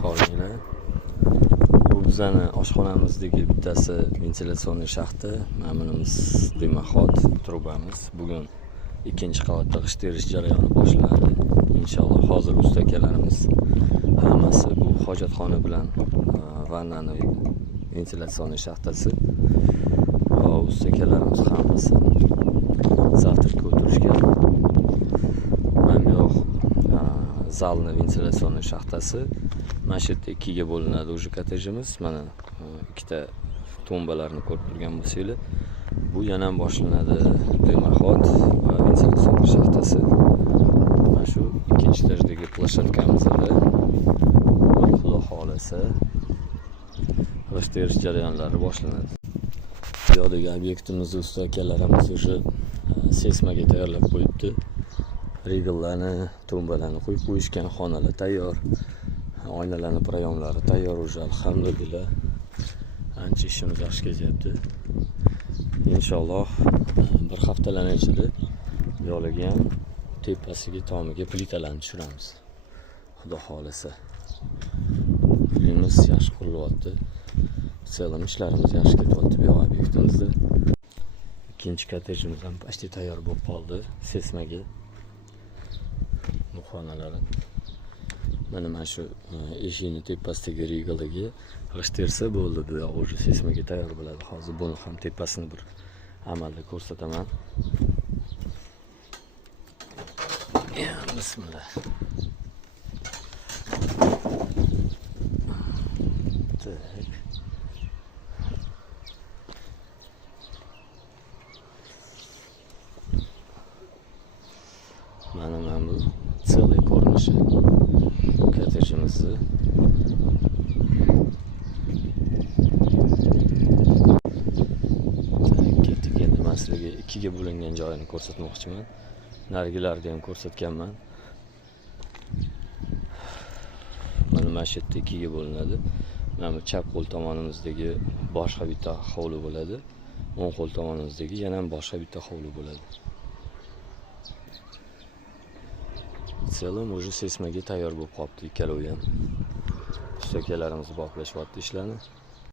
Xo'ringlar. Bu bizani oshxonamizdagi bittasi ventilyatsionni shaxti, ma'munimiz demaxot trubamiz. Bugun ikkinchi qavatda g'isht terish jarayoni boshlanadi. Inshaalloh hozir usta akalarimiz hammasi bu hojatxona bilan vannani ventilyatsionni shaxtasi. Usta akalarimiz hammasi zavtrga o'tirishgan. Mana yo'q zalni ventilyatsionni shaxtasi. Mana shu yerda ikkiga bo'linadi o'sha kottejimiz. Mana ikkita tombalarni ko'rib turgan bo'lsanglar, bu yana ham boshlanadi demaxot va ventilyatsionni shaxtasi. Mana shu ikkinchi etajdagi plashatkamizda Xudo xolasa g'isht terish jarayonlari boshlanadi. Bu yoqdagi obyektimizni usta akalarimiz o'sha seysmaga tayyorlab qo'yibdi. Regellarni, tombalarni qo'yib qo'yishgan, xonalar tayyor. Oynalarning prayomlari tayyor уже, alhamdulillah. Ancha ishimiz yaxshi ketyapti. Inshaalloh bir haftalar ichida yo'liga ham tepasiga, tomiga plitalarni tushiramiz. Xudo xolasa. Uyimiz yaxshi qurilyapti. Selam ishlarimiz yaxshi ketyapti bu obyektimizda. İkinci kottejimiz ham почти tayyor bo'lib qoldi. Seysmaga xonalar. Mana shu eshikning tepasidagi regalga g'isht tersa bo'ldi. Bu yoq уже seysmaga tayyor bo'ladi. Hozir buni ham tepasini bir amalda ko'rsataman. Bismillah. Mana bu целый ko'rinishi kottejimizni. Ketdik endi men sizlarga ikkiga bo'lingan joyini ko'rsatmoqchiman. Narigilarni ham ko'rsatganman. Mana shu yerda ikkiga bo'linadi. Mana chap qo'l tomonimizdagi boshqa bitta hovli bo'ladi. O'ng qo'l tomonimizdagi yana ham boshqa bitta hovli bo'ladi. Selam уже seysmaga tayyor bo'lib qolibdi ikkalovi ham. Usta akalarimiz boplashyapti ishlarni.